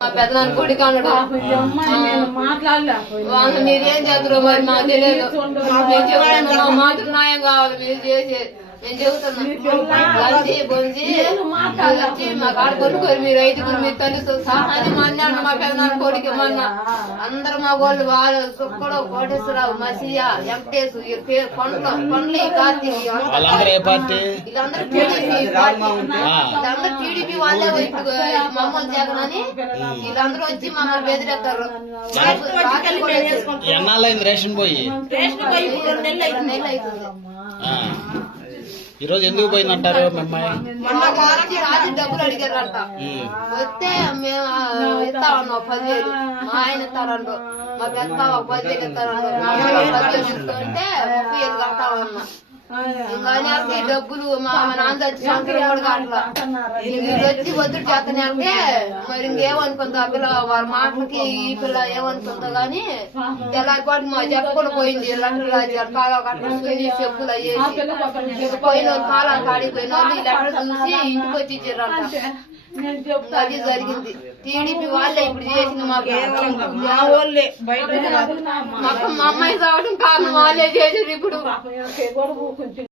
మా పెద్దనాన్న కొడుకు మీరేం చేద్దరు మరి నాకు తెలియదు. న్యాయం కావాలి. మీరు చేసే నేను చెబుతున్నా. లంచి బొంచి వచ్చి మా కాడ కొనుక్కోరు మీరు ఐదుగురు మా కొడుకు అందరు మా వాళ్ళు వాళ్ళు సుక్కడు కోటేశ్వరరావు మసియా వెంకటేశ్ కొండలు కొండలు కార్తీక్ వాళ్ళందరూ టీడీపీ పార్టీ. వీళ్ళందరూ టీడీపీ వాళ్ళే ఇప్పుడు మమ్మల్ని జగన్ అని వీళ్ళందరూ వచ్చి మమ్మల్ని బెదిరెత్తారు రేషన్ పోయి? రెండు నెలలు అవుతుంది. ఈరోజు ఎందుకు పోయిందంటారు మీ అమ్మాయి? మొన్న వారానికి రాత్రి డబ్బులు అడిగారంట. వస్తే మేము ఆ, ఇస్తా ఉన్నాం పదివేలు. మా ఆయన ఇస్తారండు మా పెద్ద పదివేలు అనేసి డబ్బులు మా నాన్న వచ్చి కూడా కావట్లా మీరు అంటే ఇంకేమనుకుందా ఆ పిల్ల వాళ్ళ మాటలకి ఈ పిల్ల ఏమనుకుందో గాని తెల్లారిపాటు మా చెప్పకుండా పోయింది చెప్పులు అయ్యేసి పోయిన కాలా కాడికి పోయిన వాళ్ళు ఈ లెటర్ చూసి ఇంటికి వచ్చి అది జరిగింది. టీడీపీ వాళ్ళే ఇప్పుడు చేసింది మాకు. మా అమ్మాయి చావడం కారణం వాళ్ళే చేసారు ఇప్పుడు.